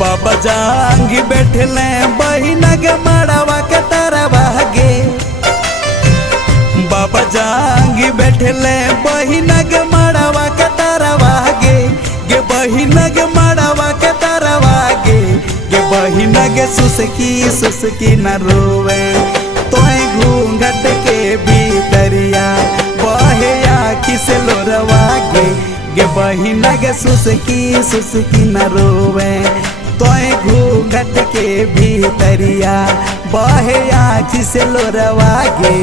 बाबा जांगी बैठले बहिना के मड़वा के तरवा गे। बाबा जांगी बैठले बहिना के मड़वा के तरवा गे। गे बहिना के मड़वा के तरवा गे। गे बहिना के सुसकी सुसकी न रोवे तोहे घूंघट के भीतरिया बहे आखी से लोरवा गे। गे बहिना के सुसकी सुसकी न रोवे तोहे घूंघट के भीतरिया बहे आखी से लोरवा गे।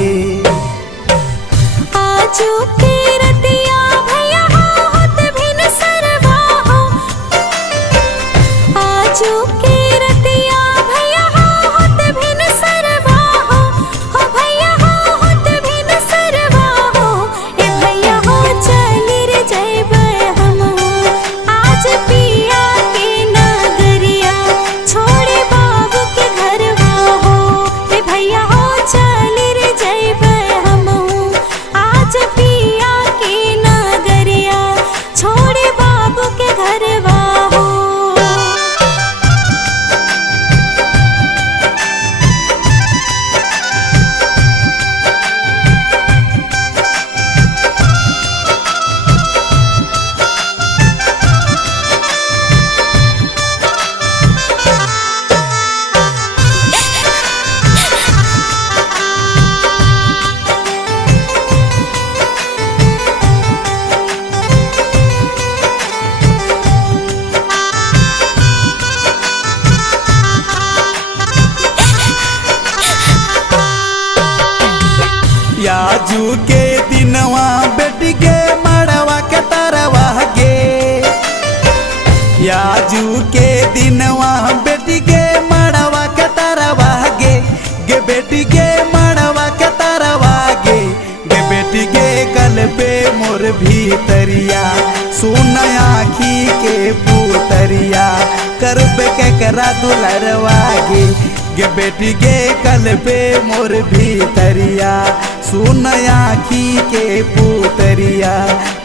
आजू के रतिया भैया होत भिन सरवा हो। आजू के रतिया भैया होत भिन सरवा हो। हो भैया होत भिन सरवा हो। ए भैया हो चली रे जइबे हम आज पिया के नगरिया छोड़े बाबू के घरवा हो। ए भैया हो चली रे जइबे हम आज पिया के नगरिया छोड़े बाबू के घरवा हो। याजू के दिनवा बेटी के मड़वा के तरवा गे। याजू के दिनवा बेटी के मड़वा के तरवा गे। गे बेटी के मड़वा के तरवा गे। गे बेटी के कल पे मोर भीतरिया सुन आखी के पुतरिया करबे के करा दुलरवा गे। गे बेटी के कल पे मोर भीतरिया सुन आखी के पुतरिया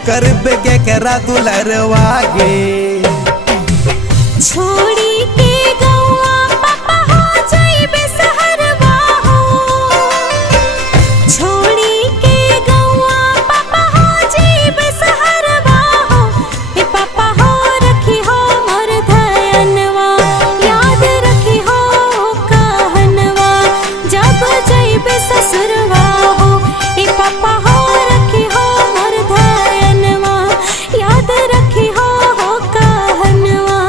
करबे के करा दुलरवा गे। छोड़ी के गौआ पापा हो जाइबे सहरवा हो। छोड़ी के गौआ पापा हो जाइबे सहरवा हो। ए पापा हो रखी हो मोर धयनवा याद रखी हो कहनवा जब जाइबे ससुरवा हो। ए पापा हो रखी हो मोर धयनवा याद रखी हो कहनवा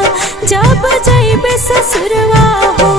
जब जाइबे ससुरवा हो।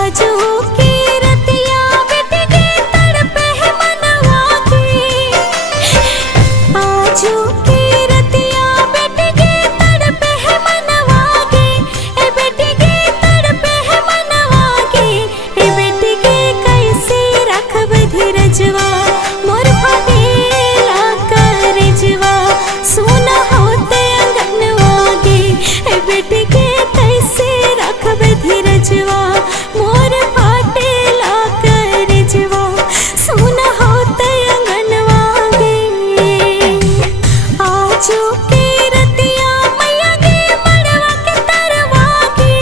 आजू के रतिया बेट के तड़पे है मनवा के। आजू के रतिया बेट के तड़पे है मनवा के। ए बेटी के तड़पे है मनवा के। ए बेटी के कैसे रखब धीरजवा मोर भागेला करजवा सुना होते अंगनवा गे। ए बेटी के कैसे रखब धीरजवा मोर फाटेला करजवा सुना होते अंगनवा गे। आजू के रतिया मैया गे मड़वा के तरवा गे।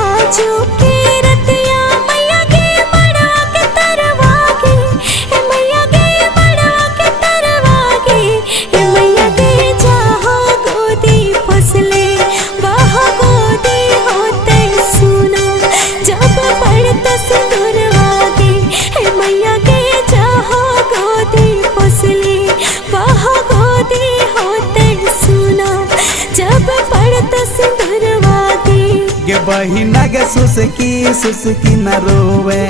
आजू के रतिया मैया गे मड़वा के तरवा गे। ए मैया गे मड़वा के तरवा गे। ए मैया गे जाहो गोदी फसले वह गोदी होते सुना जब पड़त सिंदूरवा गे। ए मैया गे जाहो गोदी फसले वह गोदी होते सुना जब पड़त सिंदूरवा गे। गे बहिना के सुसकी सुसकी न रोवे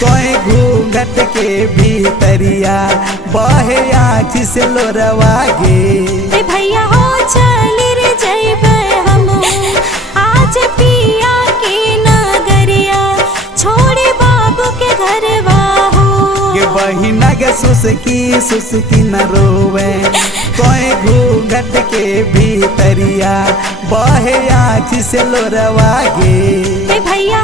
तोहे घूंघट के भीतरिया बहे आखी से लोरवा गे। भैया हो चली रे जइबे हम बहिना के सुसकी न रोवे कोई घूंघट के भीतरिया बहे आँख से लोरवा गे भैया